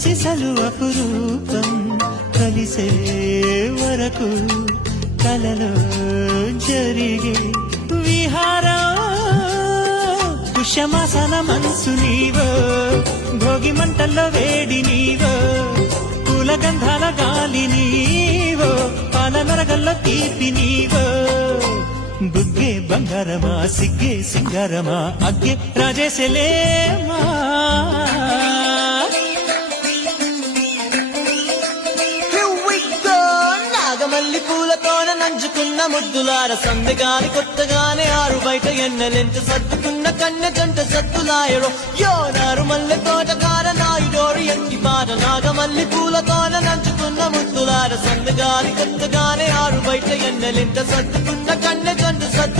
సిసలు అపురూపం కలిసే వరకు కలలో జరిగే విహారం పుష్యమాసన మనసు నీవో భోగి మంటల్లో వేడి నీవో పూల గంధాల గాలి నీవో పాల నరగల్లో తీపి నీవో బుగ్గే బంగారమా సిగ్గే సింగారమా అగ్గే రాజేశలేమా నాగమల్లి పూలతోన నంచుకున్న ముద్దులార సందగాని కొత్తగానే ఆరు బయట ఎన్నెలెంట సర్దుకున్న కన్న జంట సత్తులాయడో యో నారు మల్లె తోటగార నాయుడోరు ఎంకి పాట నాగమల్లి పూలతోన నంచుకున్న ముద్దులార సందగాని కొత్తగానే ఆరు బయట ఎన్నెలెంట సర్దుకున్న కన్న జంట సత్తు